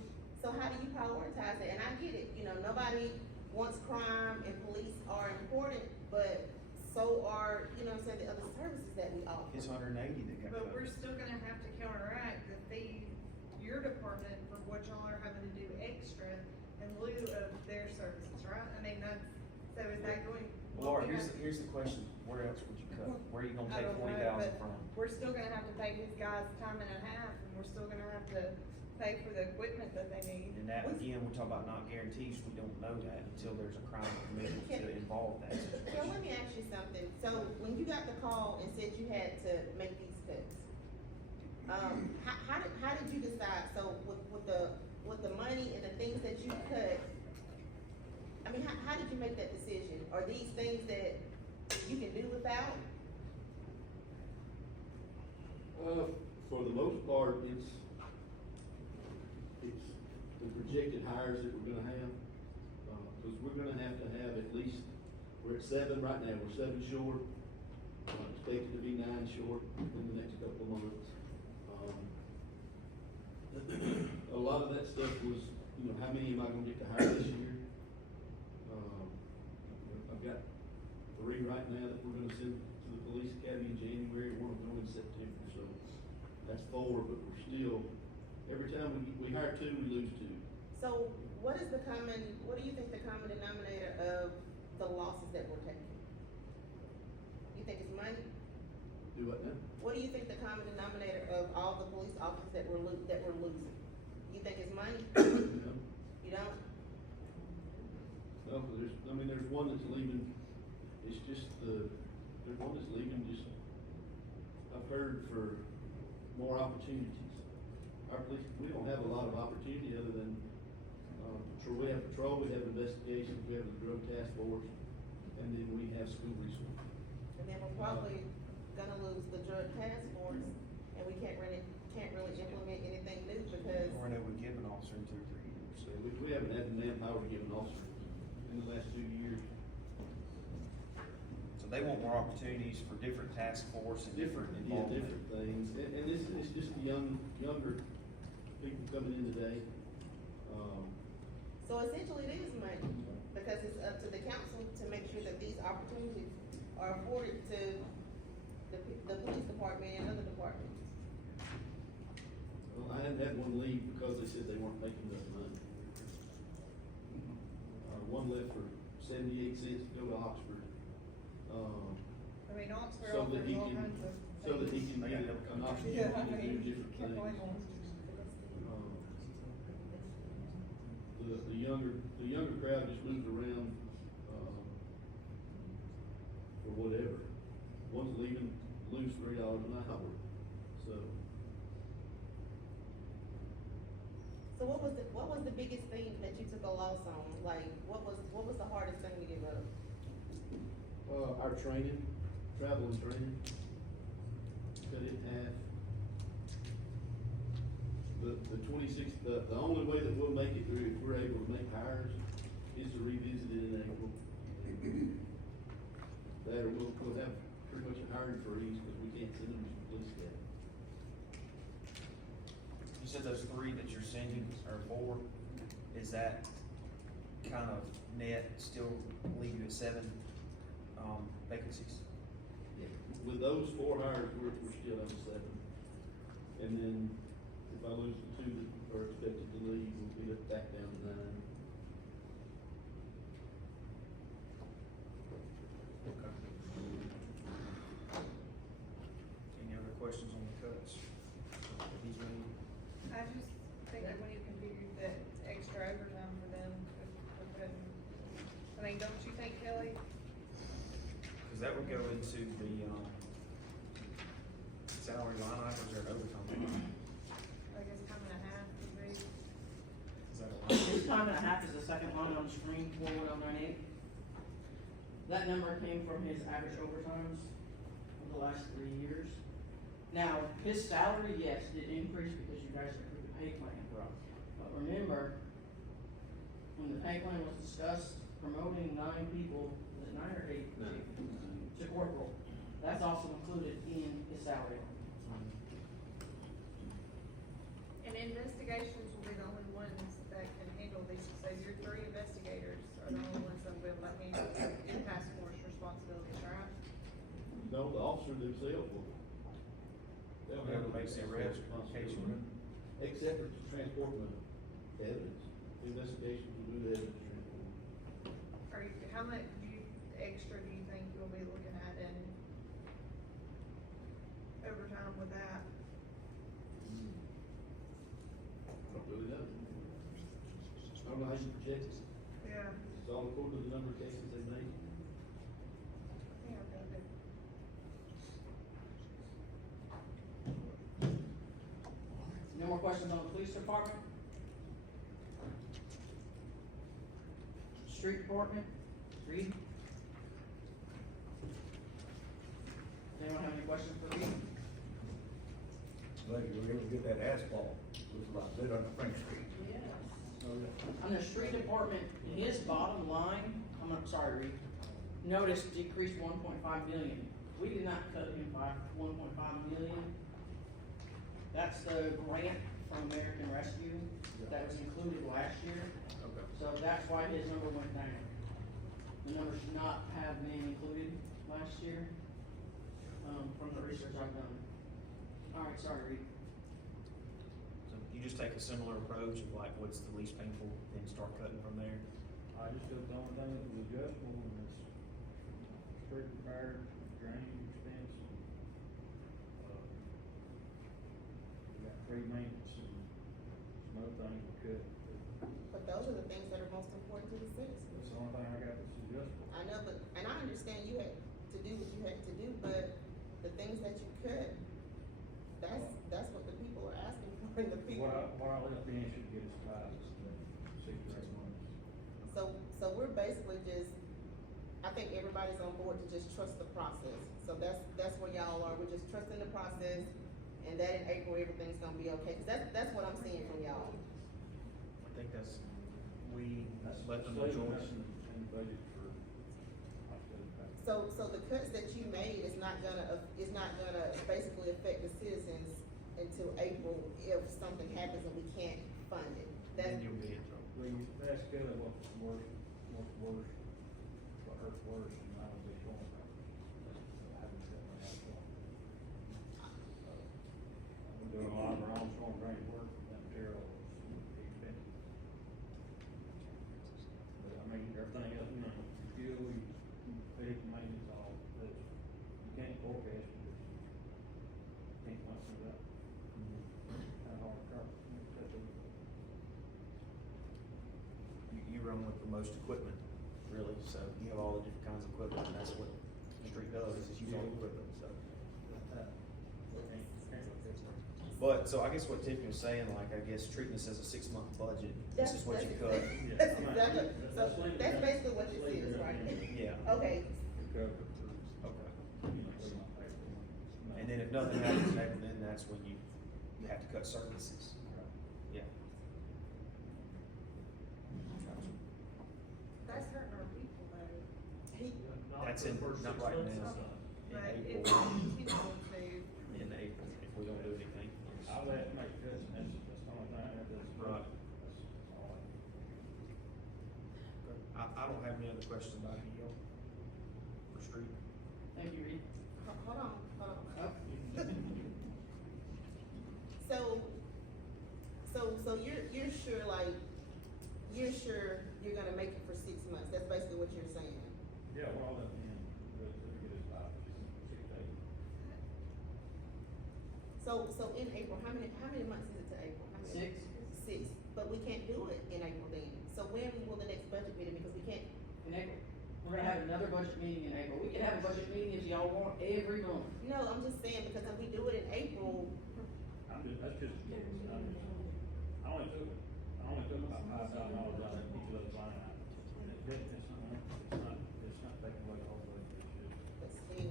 how do you prioritize that? And I get it, you know, nobody wants crime and police are important, but so are, you know what I'm saying, the other services that we offer. It's 180 that got But cut. we're still gonna have to counteract the fee, your department, for what y'all are having to do extra in lieu of their services, right? I mean, that's, so is that going? Laura, here's the question, where else would you cut? Where are you gonna I take don't know, 40,000 but from? we're still gonna have to pay these guys time and a half, and we're still gonna have to pay for the equipment that they need. And that, again, we talk about not guarantees, we don't know that until there's a crime committed to involve that Joe, situation. let me ask you something. So when you got the call and said you had to make these cuts, how did you decide? So with the money and the things that you cut, I mean, how did you make that decision? Are these things that you can do without? For the most part, it's the projected hires that we're gonna have, cause we're gonna have at least, we're at 7 right now, we're 7 short. Expected to be 9 short in the next couple of months. A lot of that stuff was, you know, how many am I gonna get to hire this year? I've got 3 right now that we're gonna send to the police academy in January, 1 will go in September, so that's 4, but we're still, every time we hire 2, we lose 2. So what do you think the common denominator of the losses that we're taking? You think it's money? Do what now? What do you think the common denominator of all the police officers that we're losing? You think it's money? No. You don't? No, 'cause there's one that's leaving, it's just there's one that's leaving just, I've heard for more opportunities. Our police, we don't have a lot of opportunity other than, we have patrol, we have investigations, we have the drug task force, and then we have school resources. And then we're probably gonna lose the drug task force, and we can't really implement anything new because. Or they would give an officer in 2 or 3 years. So we haven't had the manpower to give an officer in the last 2 years. So they want more opportunities for different task force and different Yeah, involvement. different things, and this is just the younger people coming in today. So essentially it is money, because it's up to the council to make sure that these opportunities are afforded to the police department and other departments. Well, I hadn't had one leave because they said they weren't making enough money. One left for 78 cents to go to Oxford. I mean, Oxford So that offers he all can, kinds of. so that he can get an opportunity Yeah, I to do mean, different can't blame things. them. The younger crowd just moves around, for whatever. One's leaving, lose $3 an hour, so. So what was the biggest thing that you took a loss on? Like, what was the hardest thing to give up? Our training, travel and training, cut it in half. The 26th, the only way that we'll make it through, if we're able to make hires, is to revisit it in April. That or we'll have pretty much a hiring freeze, because we can't send them to the police academy. You said those 3 that you're sending, or 4, is that kind of net still leave you at 7, vacancies? With those 4 hires, we're still on 7. And then if I lose the 2 that are expected to leave, we'll be back down to 9. Okay. Any other questions on the cuts? He's made. I just think that when you compute that extra overtime for them, we're putting, I mean, don't you think, Kelly? Cause that would go into the, salary line items or overtime. I guess time and a half would be. Is that a line? His time and a half is the second line on the screen, 4109.8. That number came from his average overtimes of the last 3 years. Now, his salary, yes, did increase because you guys approved the pay plan. Right. But remember, when the pay plan was discussed, promoting 9 people, was it 9 or 8? To corporal, that's also included in his salary. And investigations will be the only ones that can handle these, so your 3 investigators are the only ones that will be able to handle your task force responsibilities, right? No, the officer themselves will. They'll Whoever handle makes the that arrest, responsibility. Except for transporting the evidence. Investigations will do the evidence transport. Or how much extra do you think you'll be looking at in overtime with that? Don't really know. I don't know how you project it. Yeah. It's all according to the number of cases they make. Yeah, maybe. No more questions on the police department? Street department, Reed? Anyone have any questions for Reed? Like, you were able to get that asphalt, it was a lot better on the Frank Street. On the street department, his bottom line, sorry, Reed, notice decreased 1.5 million. We did not cut him by 1.5 million. That's the grant from American Rescue that was included last year. Okay. So that's why his number went down. The number should not have been included last year, from the research I've done. Alright, sorry, Reed. So you just take a similar approach of like, what's the least painful, then start cutting from there? I just took the only thing that was adjustable, and it's street repair, drainage expense, and, we got tree maintenance and some other things we could. But those are the things that are most important to the citizens. That's the only thing I got that's adjustable. I know, but, and I understand you had to do what you had to do, but the things that you could, that's what the people are asking for, and the people. What I left in should get us by, is the 6 or 8 months. So we're basically just, I think everybody's on board to just trust the process. So that's where y'all are, we're just trusting the process, and that in April, everything's gonna be okay, cause that's what I'm seeing from y'all. I think that's, we That's let them the choice. and budget for, So the cuts that you made is not gonna basically affect the citizens until April if something happens and we can't fund it. Then you'll be in trouble. that's good at what's worse, what hurts worse, and I would be going. We're doing a lot of our own storm drain work, that material is expensive. But I mean, everything else, you know, fuel, vehicle maintenance, all, that, you can't forecast it. Can't find some of that. Kind of hard to cover. You run with the most equipment, really, so you have all the different kinds of equipment, and that's what the street does, is use all the equipment, so. But, so I guess what Tiffany was saying, like, I guess treating this as a 6-month budget, this is what you cut. That's exactly, so that's basically what this is, right? Yeah. Okay, Okay. And then if nothing happens in April, then that's when you have to cut services. Yeah. That's hurting our people though, That's in, not right now. but In it's April, continual to, in April, if we don't do anything. I'll let it make cuts, and that's the only thing that does. Right. That's all I. I don't have any other questions about it, y'all. For street. Thank you, Reed. hold on. Oh. So you're sure, like, you're sure you're gonna make it for 6 months, that's basically what you're saying? Yeah, we're all up in, but to get us by 6 to 8. So in April, how many months is it to April? How many? 6. 6, but we can't do it in April then, so when will the next budget meeting, because we can't, In April. We're gonna have another budget meeting in April. We can have a budget meeting if y'all want every month. no, I'm just saying, because if we do it in April, That's just a guess. I only took about $5,000 out of each of those line items. And it's not taking away the whole budget, it's just. but still.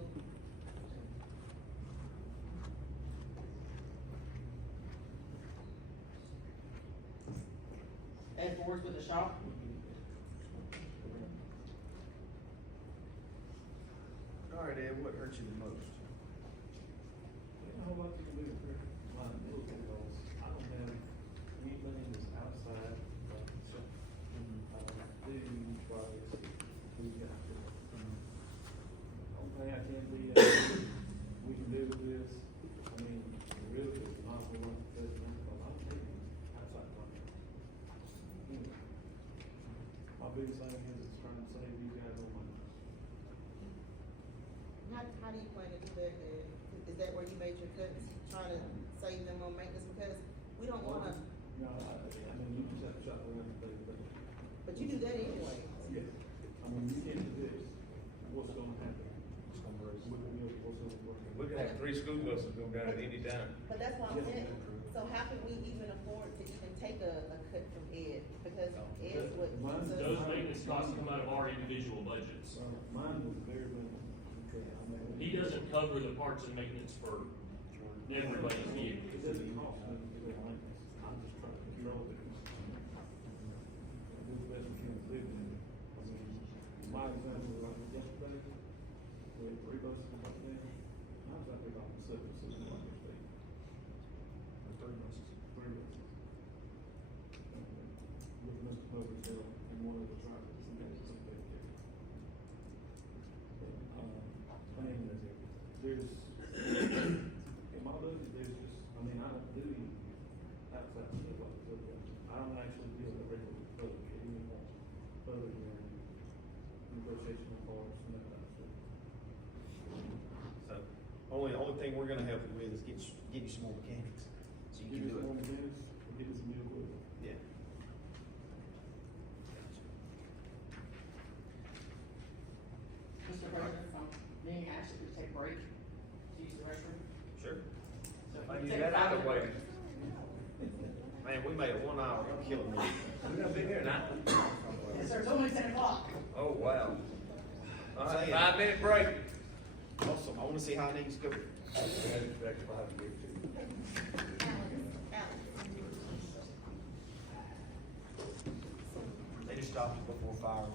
dashboards with the shop. Alright, Ed, what hurt you the most? There's a whole lot you can do for my little girls. I don't have anything that's outside, like, so, do twice, we got to. Only thing I can be, we can do with this, I mean, really, it's not the one that says, because I'm taking outside contract. Anyway, my biggest thing is it's trying to save you guys on money. How do you plan to do that, Ed? Is that where you made your cuts, trying to save them on maintenance, because we don't wanna, No, I mean, you just have to shop around and think about it. but you do that anyway. Yeah, I mean, you can't predict what's gonna happen. It's gonna raise. What's gonna work. We could have 3 school buses go down at any time. But that's what I'm Yes, saying, ma'am. so how can we even afford to even take a cut from Ed, because Ed's what Mine keeps us. Those maintenance costs come out of our individual budgets. Mine was very minimal. Okay, I mean. He doesn't cover the parts and maintenance for everybody's It vehicles. doesn't cost me to do maintenance, I'm just trying to control it. Do the best we can to do it. I mean, my example, like yesterday, we had 3 buses up there, I was out there about 7 like this week. 3 buses. With Mr. Bubba's help and one of the drivers, and that's some big deal. I mean, there's, in my look, there's just, I mean, I don't do any outside stuff like this. I don't actually deal with regular public, anymore, other than negotiation of parts and that kind of stuff. So, only thing we're gonna help you with is get you some more mechanics, so you Give can us do some more it. mechanics, or give us some new equipment. Yeah. Mr. President, me and Ashley could take a break to use the restroom. Sure. So if I we get take that out of the 5 way. Man, we made it 1 hour, we're killing me. We done been here now. Yes, sir, it's only 10 o'clock. Oh, wow. All right, Saying. 5-minute break. Awesome, I wanna see how things go. They just stopped us before fire.